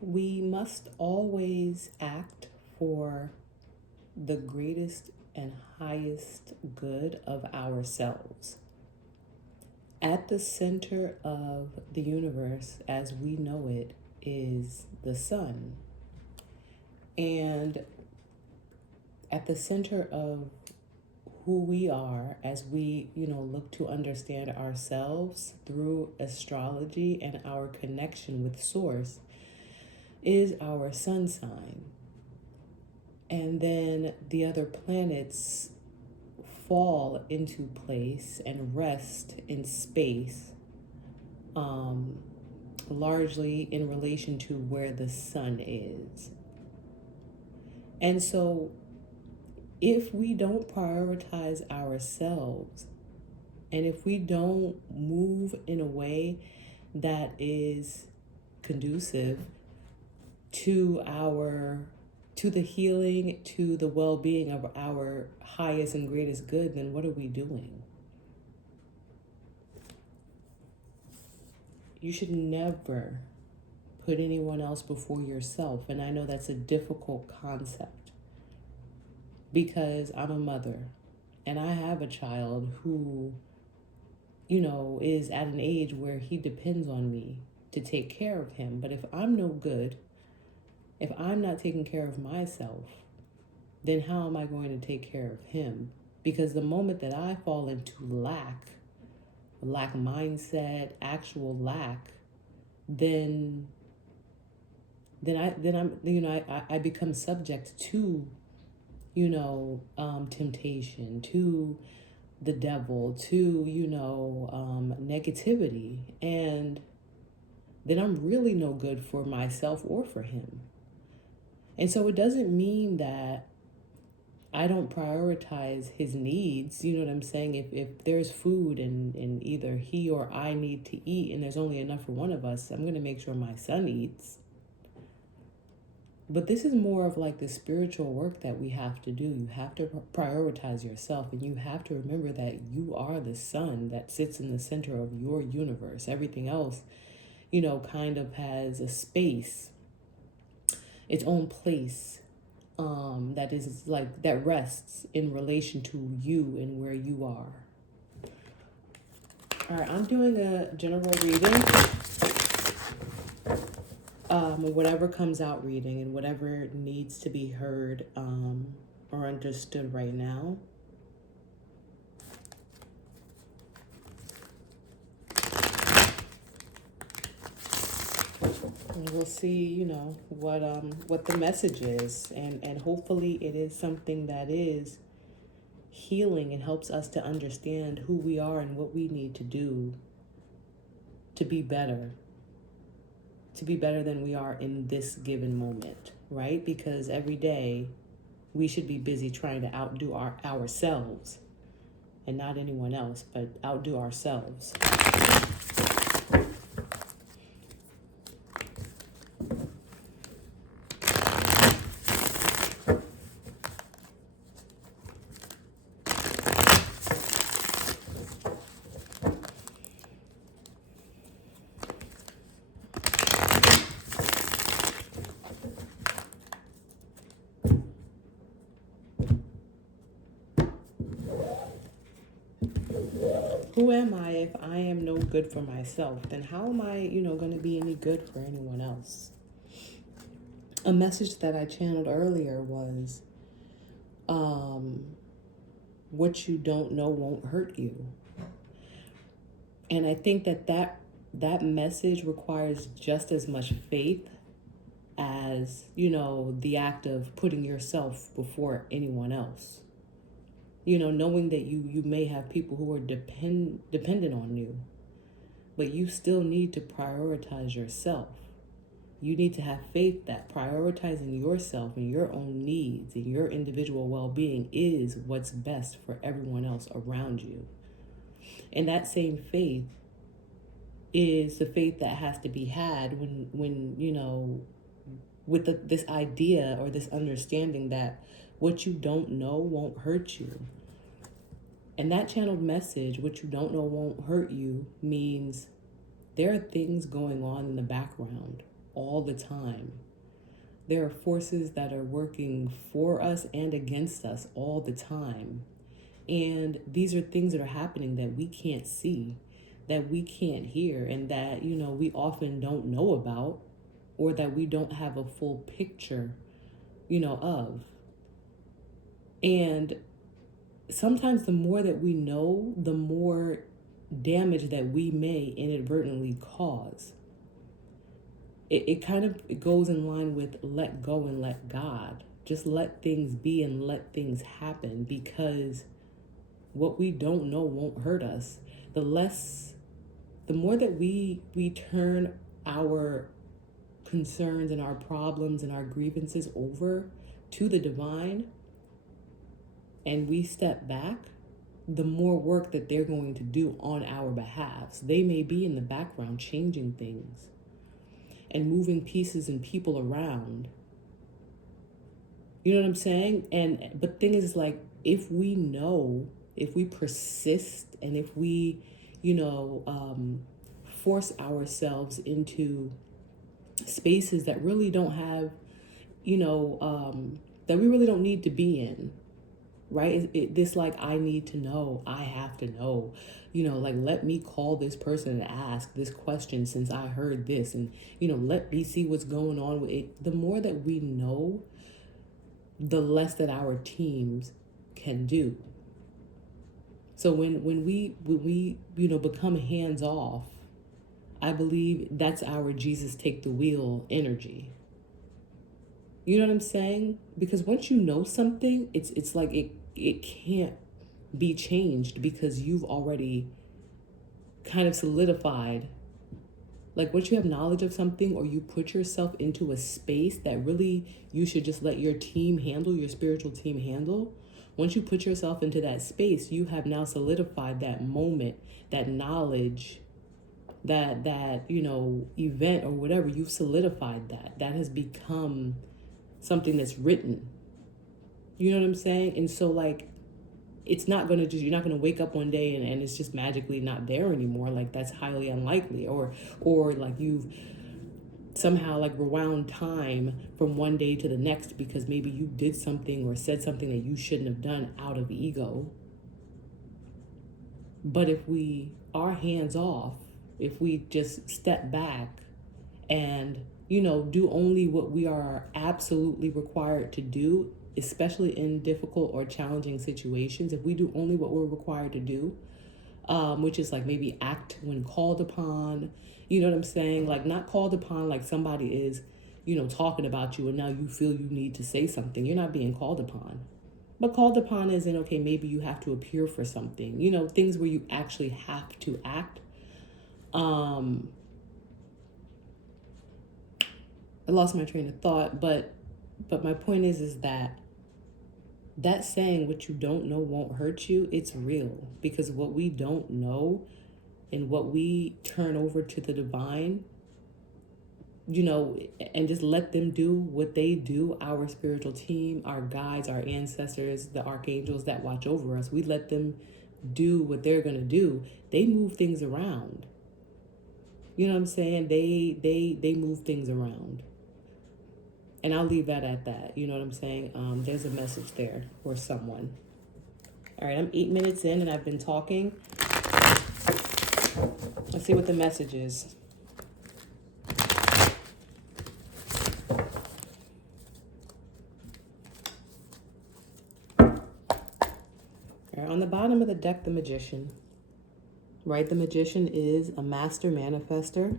We must always act for the greatest and highest good of ourselves. At the center of the universe, as we know it, is the sun. And at the center of who we are, as we, look to understand ourselves through astrology and our connection with Source, is our sun sign. And then the other planets fall into place and rest in space, largely in relation to where the sun is. And so if we don't prioritize ourselves, and if we don't move in a way that is conducive to the healing, to the well-being of our highest and greatest good, then what are we doing? You should never put anyone else before yourself. And I know that's a difficult concept because I'm a mother and I have a child who, is at an age where he depends on me to take care of him. But if I'm no good, if I'm not taking care of myself, then how am I going to take care of him? Because the moment that I fall into lack mindset, actual lack, then I become subject to, temptation, to the devil, to, negativity. And then I'm really no good for myself or for him. And so it doesn't mean that I don't prioritize his needs. You know what I'm saying? If there's food and either he or I need to eat and there's only enough for one of us, I'm going to make sure my son eats. But this is more of like the spiritual work that we have to do. You have to prioritize yourself, and you have to remember that you are the sun that sits in the center of your universe. Everything else, kind of has a space, its own place, that is like that rests in relation to you and where you are. All right, I'm doing a general reading, whatever comes out reading and whatever needs to be heard or understood right now. And we'll see, what the message is, and hopefully it is something that is healing and helps us to understand who we are and what we need to do to be better than we are in this given moment, right? Because every day we should be busy trying to outdo ourselves, and not anyone else, but outdo ourselves. Who am I if I am no good for myself? Then how am I, going to be any good for anyone else? A message that I channeled earlier was, what you don't know won't hurt you. And I think that message requires just as much faith as, the act of putting yourself before anyone else. Knowing that you may have people who are dependent on you, but you still need to prioritize yourself. You need to have faith that prioritizing yourself and your own needs and your individual well-being is what's best for everyone else around you. And that same faith is the faith that has to be had when with this idea or this understanding that what you don't know won't hurt you. And that channeled message, what you don't know won't hurt you, means there are things going on in the background all the time. There are forces that are working for us and against us all the time. And these are things that are happening that we can't see, that we can't hear, and that, we often don't know about, or that we don't have a full picture, of. And sometimes the more that we know, the more damage that we may inadvertently cause. It kind of it goes in line with let go and let God. Just let things be and let things happen, because what we don't know won't hurt us. The more that we turn our concerns and our problems and our grievances over to the divine, and we step back, the more work that they're going to do on our behalves. They may be in the background changing things and moving pieces and people around. You know what I'm saying? But thing is, like, if we know, if we persist, and if we, force ourselves into spaces that really don't have, that we really don't need to be in, right? This like, I need to know, I have to know, like, let me call this person and ask this question since I heard this, and, let me see what's going on with it. The more that we know, the less that our teams can do. So when we become hands off, I believe that's our Jesus take the wheel energy. You know what I'm saying? Because once you know something, it's like it can't be changed, because you've already kind of solidified. Like, once you have knowledge of something, or you put yourself into a space that really you should just let your team handle, your spiritual team handle, once you put yourself into that space, you have now solidified that moment, that knowledge, that event or whatever. You've solidified that has become something that's written. You know what I'm saying? And so, like, it's not going to you're not going to wake up one day and it's just magically not there anymore. Like, that's highly unlikely. Or like, you've somehow like rewound time from one day to the next because maybe you did something or said something that you shouldn't have done out of ego. But if we are hands off, if we just step back and, do only what we are absolutely required to do, especially in difficult or challenging situations, if we do only what we're required to do, which is like maybe act when called upon, you know what I'm saying? Like, not called upon like somebody is, talking about you and now you feel you need to say something. You're not being called upon. But called upon is in, okay, maybe you have to appear for something, things where you actually have to act. I lost my train of thought, but my point is that saying, what you don't know won't hurt you, it's real, because what we don't know and what we turn over to the divine, and just let them do what they do, our spiritual team, our guides, our ancestors, the archangels that watch over us, we let them do what they're going to do. They move things around. You know what I'm saying? They move things around. And I'll leave that at that. You know what I'm saying? There's a message there for someone. All right, I'm 8 minutes in and I've been talking. Let's see what the message is. All right, on the bottom of the deck, the Magician. Right, the Magician is a master manifester.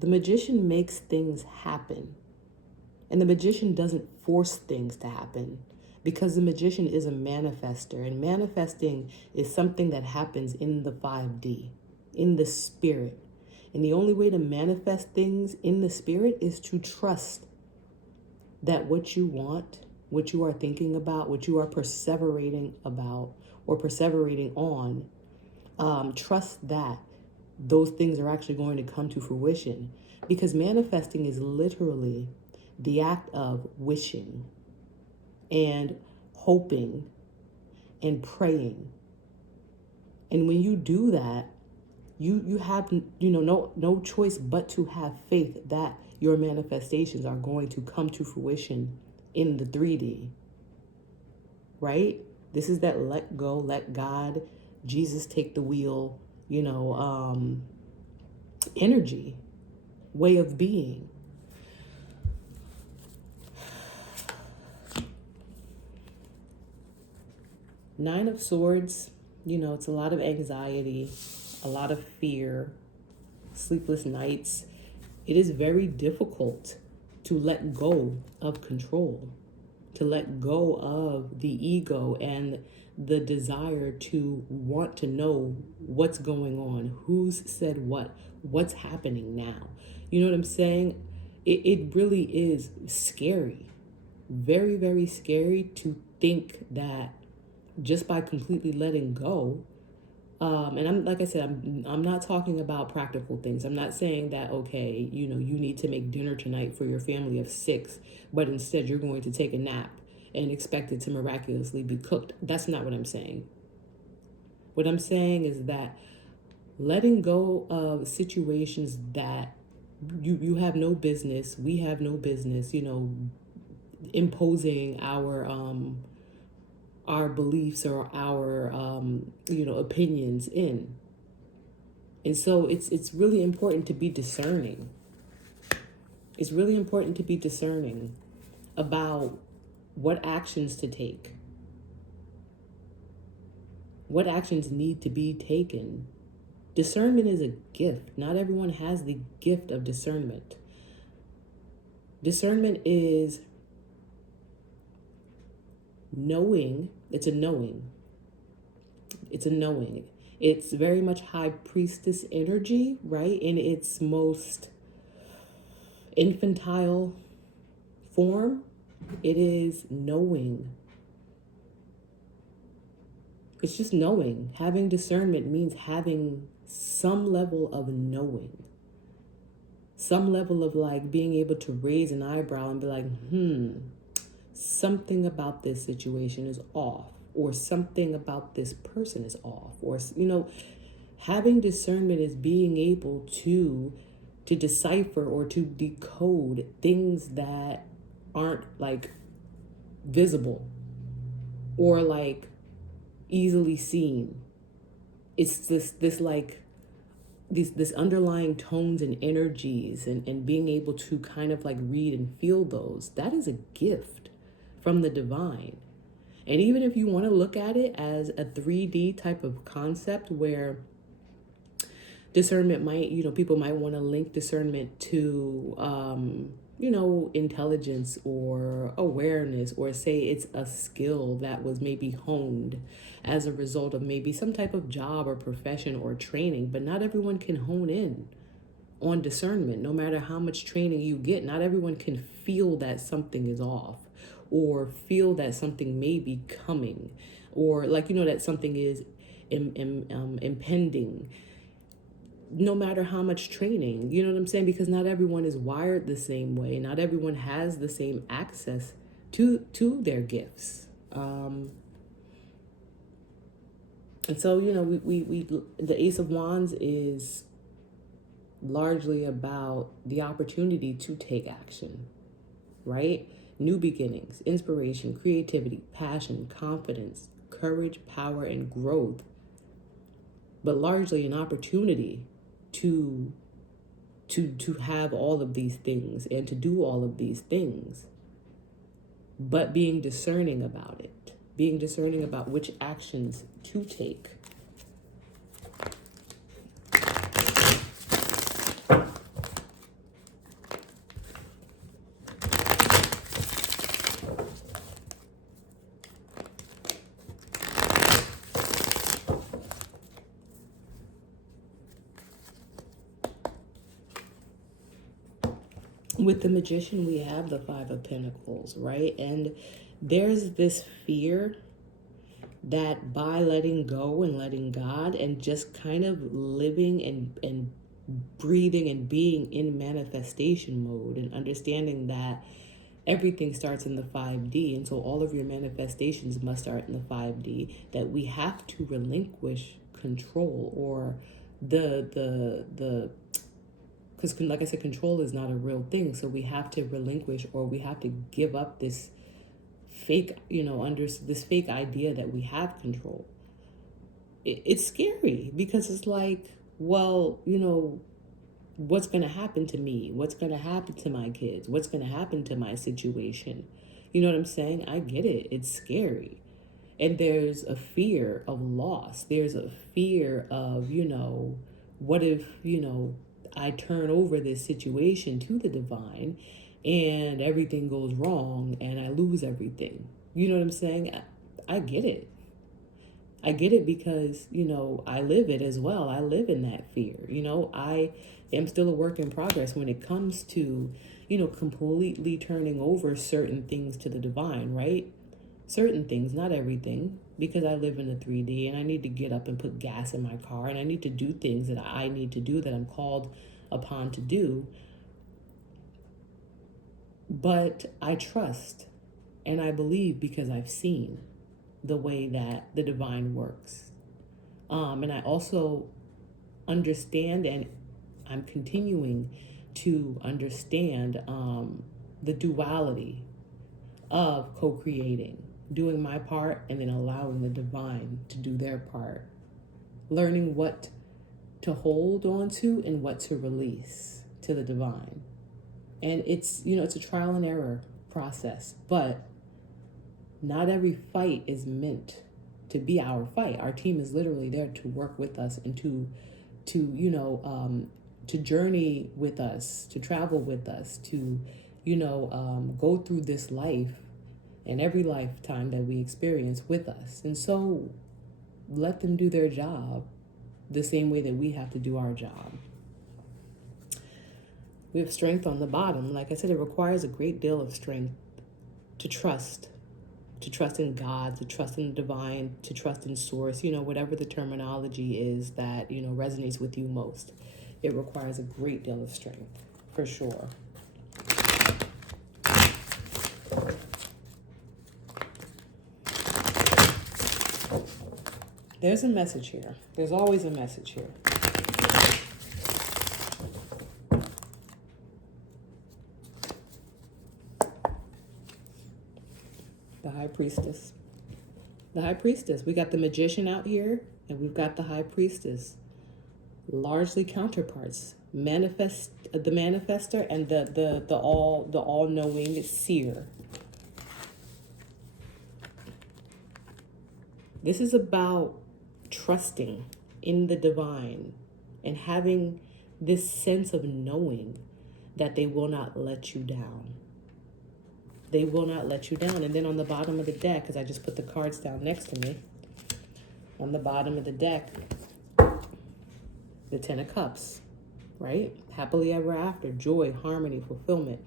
The Magician makes things happen. And the Magician doesn't force things to happen, because the Magician is a manifester. And manifesting is something that happens in the 5D, in the spirit. And the only way to manifest things in the spirit is to trust that what you want, what you are thinking about, what you are perseverating about or perseverating on, trust that those things are actually going to come to fruition. Because manifesting is literally the act of wishing and hoping and praying. And when you do that, you have, no choice but to have faith that your manifestations are going to come to fruition in the 3D, right? This is that let go, let God, Jesus take the wheel, energy, way of being. Nine of Swords, it's a lot of anxiety, a lot of fear, sleepless nights. It is very difficult to let go of control, to let go of the ego and the desire to want to know what's going on, who's said what's happening now. You know what I'm saying? It really is scary, very, very scary to think that just by completely letting go, and I'm like I said, I'm not talking about practical things. I'm not saying that, okay, you need to make dinner tonight for your family of 6, but instead you're going to take a nap and expect it to miraculously be cooked. That's not what I'm saying. What I'm saying is that letting go of situations that you have no business, we have no business, imposing our beliefs or our opinions in. And so it's really important to be discerning. It's really important to be discerning about what actions to take, what actions need to be taken. Discernment is a gift. Not everyone has the gift of discernment. Discernment is knowing. It's a knowing. It's a knowing. It's very much high priestess energy, right? In its most infantile form, it is knowing. It's just knowing. Having discernment means having some level of knowing. Some level of like being able to raise an eyebrow and be like, something about this situation is off, or something about this person is off, or having discernment is being able to decipher or to decode things that aren't like visible or like easily seen. It's this like this underlying tones and energies, and being able to kind of like read and feel those. That is a gift from the divine. And even if you want to look at it as a 3D type of concept where discernment might, people might want to link discernment to, intelligence or awareness, or say it's a skill that was maybe honed as a result of maybe some type of job or profession or training. But not everyone can hone in on discernment. No matter how much training you get, not everyone can feel that something is off, or feel that something may be coming, or like, that something is impending. No matter how much training, you know what I'm saying? Because not everyone is wired the same way. Not everyone has the same access to their gifts. And so, we the Ace of Wands is largely about the opportunity to take action, right? New beginnings, inspiration, creativity, passion, confidence, courage, power, and growth. But largely an opportunity to have all of these things and to do all of these things, but being discerning about it, being discerning about which actions to take. With the Magician, we have the 5 of Pentacles, right? And there's this fear that by letting go and letting God and just kind of living and breathing and being in manifestation mode, and understanding that everything starts in the 5D, and so all of your manifestations must start in the 5D, that we have to relinquish control or the because like I said, control is not a real thing. So we have to relinquish, or we have to give up this fake, under this fake idea that we have control. It's scary because it's like, well, what's going to happen to me? What's going to happen to my kids? What's going to happen to my situation? You know what I'm saying? I get it. It's scary. And there's a fear of loss. There's a fear of, what if, I turn over this situation to the divine and everything goes wrong and I lose everything. You know what I'm saying? I get it. I get it because, I live it as well. I live in that fear. I am still a work in progress when it comes to, completely turning over certain things to the divine, right? Certain things, not everything, because I live in a 3D and I need to get up and put gas in my car and I need to do things that I need to do, that I'm called upon to do. But I trust and I believe because I've seen the way that the divine works. And I also understand, and I'm continuing to understand the duality of co-creating, doing my part and then allowing the divine to do their part, learning what to hold on to and what to release to the divine. And it's a trial and error process, but not every fight is meant to be our fight. Our team is literally there to work with us and to journey with us, to travel with us, to go through this life and every lifetime that we experience with us. And so let them do their job the same way that we have to do our job. We have strength on the bottom. Like I said, it requires a great deal of strength to trust in God, to trust in the divine, to trust in source, whatever the terminology is that, resonates with you most. It requires a great deal of strength, for sure. There's a message here. There's always a message here. The High Priestess. The High Priestess. We got the Magician out here, and we've got the High Priestess. Largely counterparts. The manifester and the all-knowing seer. This is about trusting in the divine and having this sense of knowing that they will not let you down. They will not let you down. And then on the bottom of the deck, because I just put the cards down next to me, on the bottom of the deck, the 10 of Cups, right? Happily ever after, joy, harmony, fulfillment,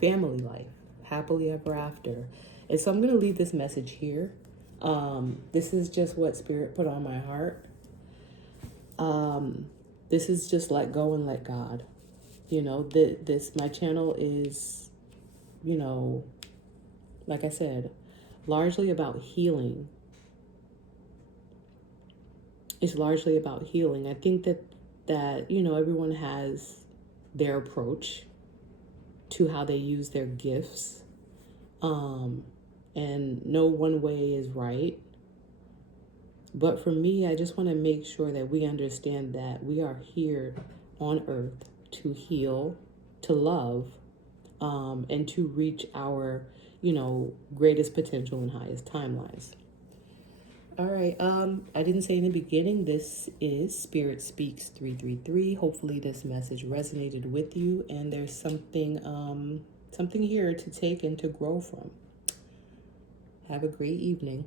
family life, happily ever after. And so I'm going to leave this message here. This is just what Spirit put on my heart. This is just let go and let God. My channel is, like I said, largely about healing. It's largely about healing. I think that everyone has their approach to how they use their gifts. And no one way is right. But for me, I just want to make sure that we understand that we are here on earth to heal, to love, and to reach our, greatest potential and highest timelines. All right. I didn't say in the beginning, this is Spirit Speaks 333. Hopefully this message resonated with you and there's something here to take and to grow from. Have a great evening.